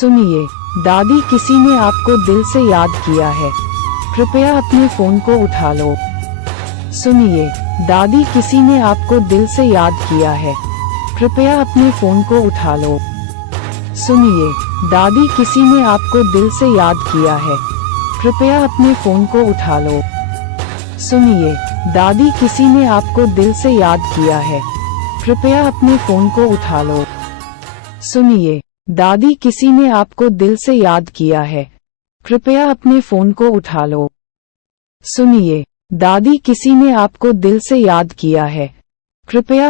सुनिए, दादी किसी ने आपको दिल से याद किया है, कृपया अपने फोन को उठा लो। सुनिए, दादी किसी ने आपको दिल से याद किया है, कृपया अपने फोन को उठा लो। सुनिए, दादी किसी ने आपको दिल से याद किया है, कृपया अपने फोन को उठा लो। सुनिए, दादी किसी ने आपको दिल से याद किया है, कृपया अपने फोन को उठा लो। सुनिए, दादी किसी ने आपको दिल से याद किया है, कृपया अपने फोन को उठा लो। सुनिए, दादी किसी ने आपको दिल से याद किया है, कृपया